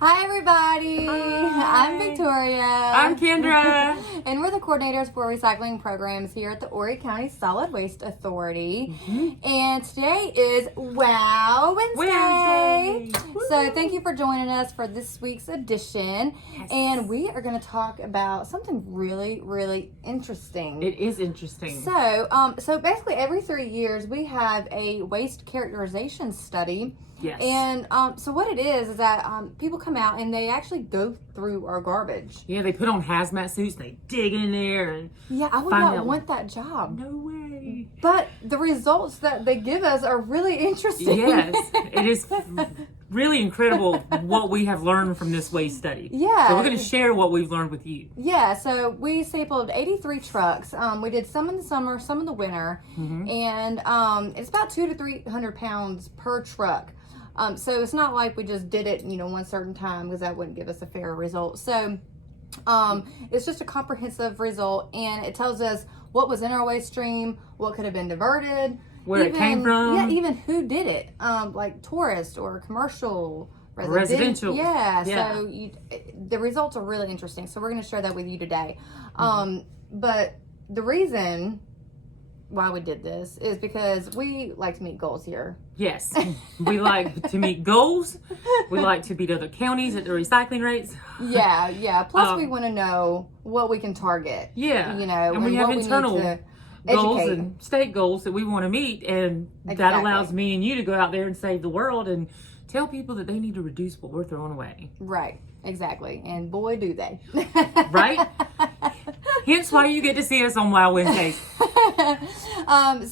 Hi everybody, Hi. I'm Victoria. I'm Kendra. And we're the coordinators for recycling programs here at the Horry County Solid Waste Authority. And today is Wow Wednesday. So thank you for joining us for this week's edition. Yes. And we are going to talk about something really, really interesting. It is interesting. So basically every 3 years we have a waste characterization study. Yes. And so what it is that people come out and they actually go through our garbage. Yeah, they put on hazmat suits, they dig in there and Yeah, I would not want that job. No way. But the results that they give us are really interesting. Yes, it is really incredible what we have learned from this waste study. Yeah. So we're going to share what we've learned with you. Yeah, so we sampled 83 trucks. We did some in the summer, some in the winter. And it's about 200 to 300 pounds per truck. So it's not like we just did it, one certain time, because that wouldn't give us a fair result. So it's just a comprehensive result, and it tells us what was in our waste stream, what could have been diverted, where it came from. Yeah, even who did it, like tourist or commercial, residential. Yeah. So the results are really interesting. So we're going to share that with you today. But the reason why we did this is because we like to meet goals here. Yes, we like to meet goals. We like to beat other counties at the recycling rates. Yeah. Plus, we want to know what we can target. Yeah, and we have what internal we need to goals educate. and state goals that we want to meet, and that Exactly. allows me and you to go out there and save the world and tell people that they need to reduce what we're throwing away. Right, exactly, and boy, do they. Right? Hence why you get to see us on Wild Wednesdays.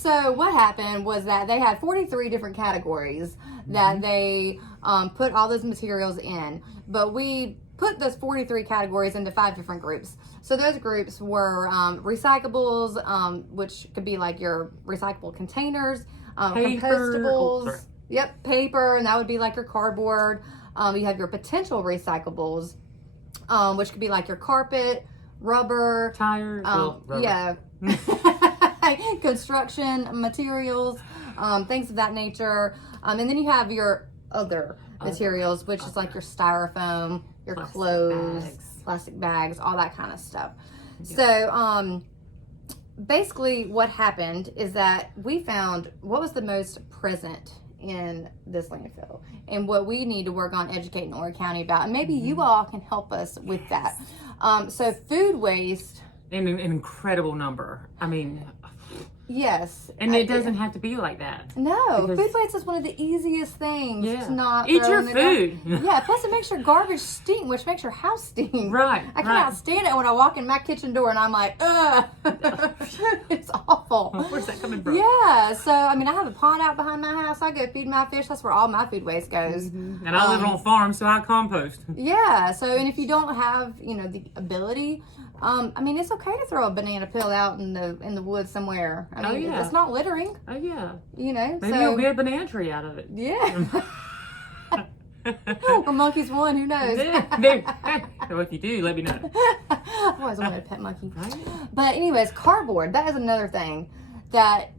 So what happened was that they had 43 different categories that they put all those materials in, but we put those 43 categories into 5 different groups. So those groups were recyclables, which could be like your recyclable containers, compostables, paper, and that would be like your cardboard. You have your potential recyclables, which could be like your carpet, rubber, tires, rubber. Yeah, construction materials, things of that nature. And then you have your other materials, which is like your styrofoam, your clothes, plastic bags, all that kind of stuff. Yeah. So basically what happened is that we found what was the most present in this landfill and what we need to work on educating Horry County about, and maybe you all can help us with that. So food waste, in an incredible number. I mean, yes, and it doesn't have to be like that. No, food waste is one of the easiest things. Yeah. To not eat throw your in the food. Yeah, plus it makes your garbage stink, which makes your house stink. Right. I cannot stand it when I walk in my kitchen door and I'm like, ugh. It's awful. Where's that coming from? Yeah, so I mean, I have a pond out behind my house. I go feed my fish. That's where all my food waste goes. And I live on a farm, so I compost. Yeah, so and if you don't have, the ability, I mean, it's okay to throw a banana peel out in the woods somewhere. I mean, it's not littering. Oh yeah. Maybe you'll get a banana tree out of it. Yeah. Or monkeys won, who knows? So if you do, let me know. I always wanted a pet monkey. Right? But anyways, cardboard, that is another thing that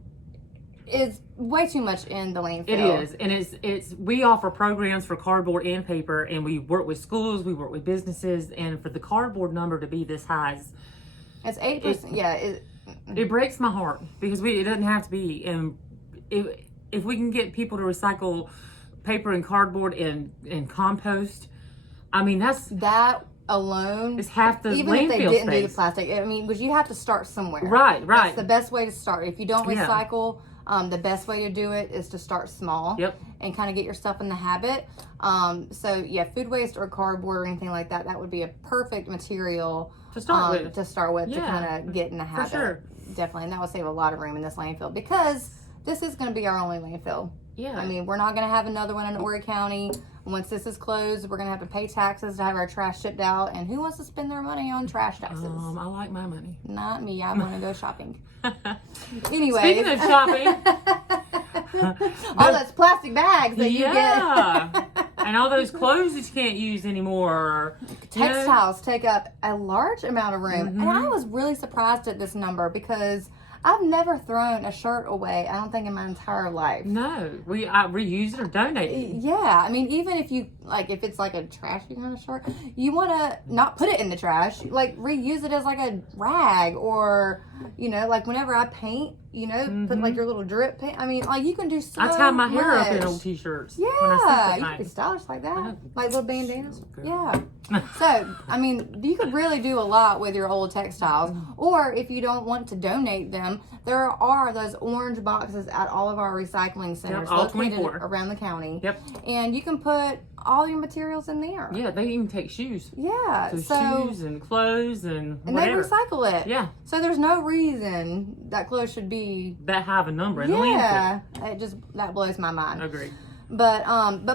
is way too much in the landfill. It is, and it's we offer programs for cardboard and paper, and we work with schools, we work with businesses, and for the cardboard number to be this high, it's 8%. Yeah, it breaks my heart because it doesn't have to be. And if we can get people to recycle paper and cardboard and compost, I mean that alone is half the even landfill if they didn't space. do the plastic. I mean, you have to start somewhere. Right. That's the best way to start. If you don't recycle, the best way to do it is to start small. Yep. And kind of get yourself in the habit. So yeah, food waste or cardboard or anything like that would be a perfect material to start with. To kind of get in the habit. For sure. Definitely, and that will save a lot of room in this landfill because this is going to be our only landfill. Yeah. I mean, we're not going to have another one in Horry County. Once this is closed, we're going to have to pay taxes to have our trash shipped out. And who wants to spend their money on trash taxes? I like my money. Not me. I want to go shopping. Anyway. Speaking of shopping. All those plastic bags that you get. And all those clothes that you can't use anymore. Textiles take up a large amount of room. And I was really surprised at this number because I've never thrown a shirt away, I don't think, in my entire life. No, I reuse it or donate it. Yeah, I mean, even if you, like, if it's like a trashy kind of shirt, you want to not put it in the trash. Like, reuse it as like a rag, or, you know, like whenever I paint, you know, put like your little drip paint. I mean, like, you can do so much. I tie my hair up in old t-shirts. Yeah, when I you sleep can be stylish like that. Like little bandanas. Okay. Yeah. So, I mean, you could really do a lot with your old textiles. Or if you don't want to donate them, there are those orange boxes at all of our recycling centers all located 24 around the county. Yep. And you can put all your materials in there. Yeah, they even take shoes. Yeah. So shoes and clothes and whatever. They recycle it. Yeah. So there's no reason that clothes should be that high of a number in the landfill. That blows my mind. Agreed. But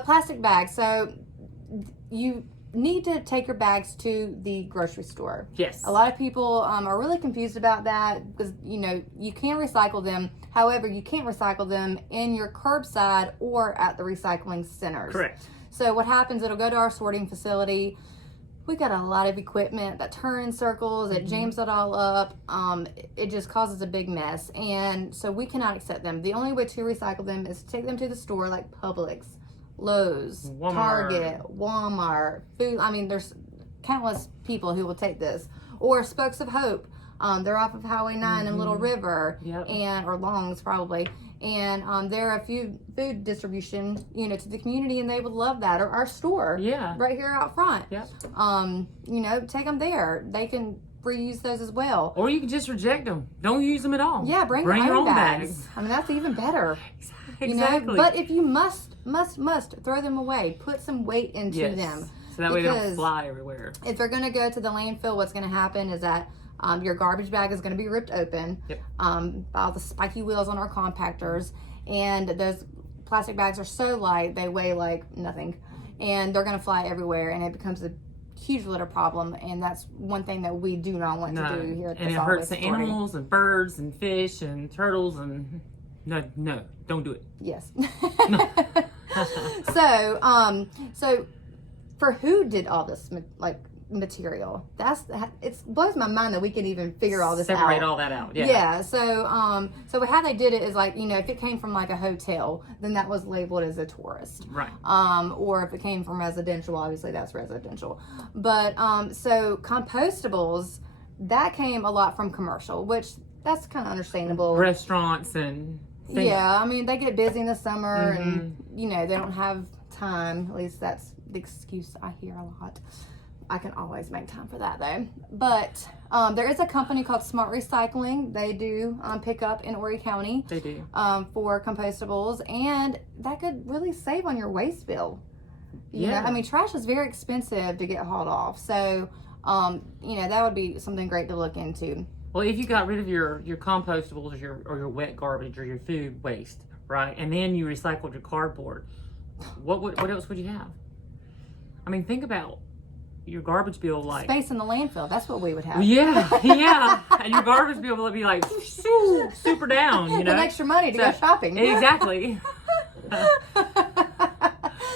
plastic bags. So you need to take your bags to the grocery store. Yes. A lot of people are really confused about that because, you know, you can recycle them. However, you can't recycle them in your curbside or at the recycling centers. Correct. So what happens, it'll go to our sorting facility. We got a lot of equipment that turn in circles. It jams it all up. It just causes a big mess. And so we cannot accept them. The only way to recycle them is to take them to the store like Publix, Lowe's, Walmart. Target, Walmart, food. I mean, there's countless people who will take this. Or Spokes of Hope. They're off of Highway 9 in Little River, or Longs probably. And there are a few food distribution units to the community, and they would love that. Or our store, right here out front. Yep. You know, take them there. They can reuse those as well. Or you can just reject them. Don't use them at all. Yeah, bring your own bags. I mean, that's even better. Exactly. You know, but if you must throw them away, put some weight into them. So that way they don't fly everywhere. If they're going to go to the landfill, what's going to happen is that your garbage bag is going to be ripped open by all the spiky wheels on our compactors. And those plastic bags are so light, they weigh like nothing. And they're going to fly everywhere, and it becomes a huge litter problem. And that's one thing that we do not want to do here at the And it hurts the animals and birds and fish and turtles and... No, don't do it. Yes. So for who did all this material? It blows my mind that we can even figure all this out. Separate all that out. Yeah. Yeah. So how they did it is like, you know, if it came from like a hotel, then that was labeled as a tourist. Right. Or if it came from residential, obviously that's residential. But so compostables, that came a lot from commercial, which that's kind of understandable. Restaurants and things. Yeah, I mean, they get busy in the summer and, you know, they don't have time. At least that's the excuse I hear a lot. I can always make time for that, though. But there is a company called Smart Recycling. They do pick up in Horry County. They do. For compostables. And that could really save on your waste bill. You know, I mean, trash is very expensive to get hauled off. So, you know, that would be something great to look into. Well, if you got rid of your compostables or your wet garbage or your food waste, right, and then you recycled your cardboard, what else would you have? I mean, think about your garbage bill, like space in the landfill. That's what we would have. Yeah, and your garbage bill would be like super down. You know, and extra money to go shopping. Exactly.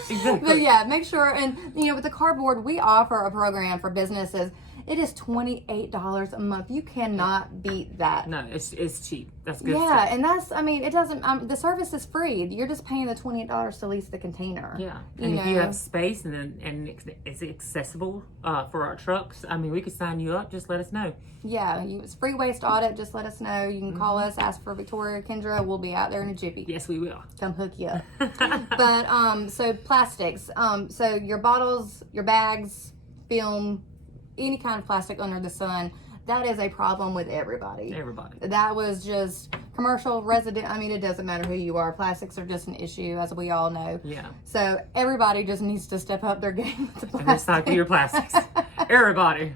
Exactly. But yeah, make sure, and you know, with the cardboard, we offer a program for businesses. It is $28 a month. You cannot beat that. No, it's cheap. That's good. Yeah, stuff. and that's, I mean, it doesn't. The service is free. You're just paying the $28 to lease the container. Yeah, and if you have space and it's accessible for our trucks, I mean, we could sign you up. Just let us know. Yeah, it's free waste audit. Just let us know. You can call us, ask for Victoria or Kendra. We'll be out there in a jiffy. Yes, we will. Come hook you up. But so plastics. So your bottles, your bags, film, any kind of plastic under the sun, that is a problem with everybody. That was just commercial, resident. I mean, it doesn't matter who you are. Plastics are just an issue, as we all know. Yeah. So everybody just needs to step up their game with the plastic. And recycle your plastics. Everybody.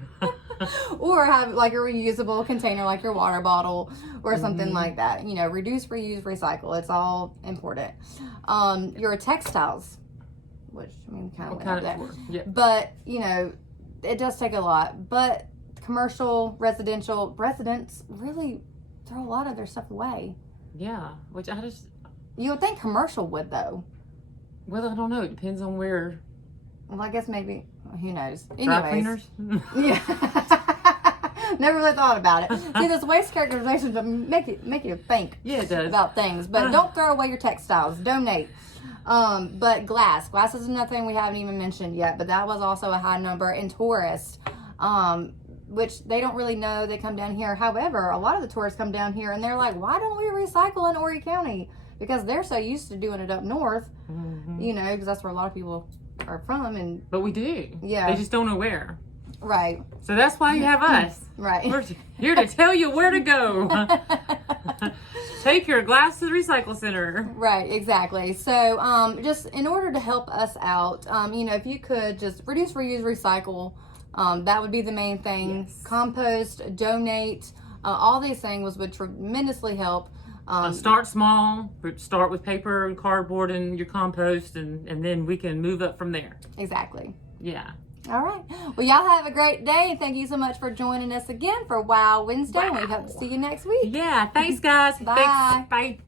Or have like a reusable container like your water bottle or something like that. You know, reduce, reuse, recycle. It's all important. Your textiles, which, I mean, kind of went up there. Yeah. But, you know, it does take a lot, but commercial, residential, residents really throw a lot of their stuff away. Yeah, which You would think commercial would, though. Well, I don't know. It depends on where. Well, I guess maybe, who knows. Dry cleaners? Yeah. Never really thought about it. See, this waste characterization to make you think Yeah, it does. about things. But don't throw away your textiles. Donate. But glass is another thing we haven't even mentioned yet. But that was also a high number. And tourists, which they don't really know. They come down here. However, a lot of the tourists come down here and they're like, why don't we recycle in Horry County? Because they're so used to doing it up north, you know, because that's where a lot of people are from. But we do. Yeah. They just don't know where. Right. So that's why you have us. Right. We're here to tell you where to go. Take your glass to the recycle center. Right, exactly. So just in order to help us out, you know, if you could just reduce, reuse, recycle, that would be the main thing. Yes. Compost, donate, all these things would tremendously help. Start small. Start with paper and cardboard and your compost, and then we can move up from there. Exactly. Yeah. All right. Well, y'all have a great day. Thank you so much for joining us again for Wow Wednesday. Wow. We hope to see you next week. Yeah. Thanks, guys. Bye. Thanks. Bye.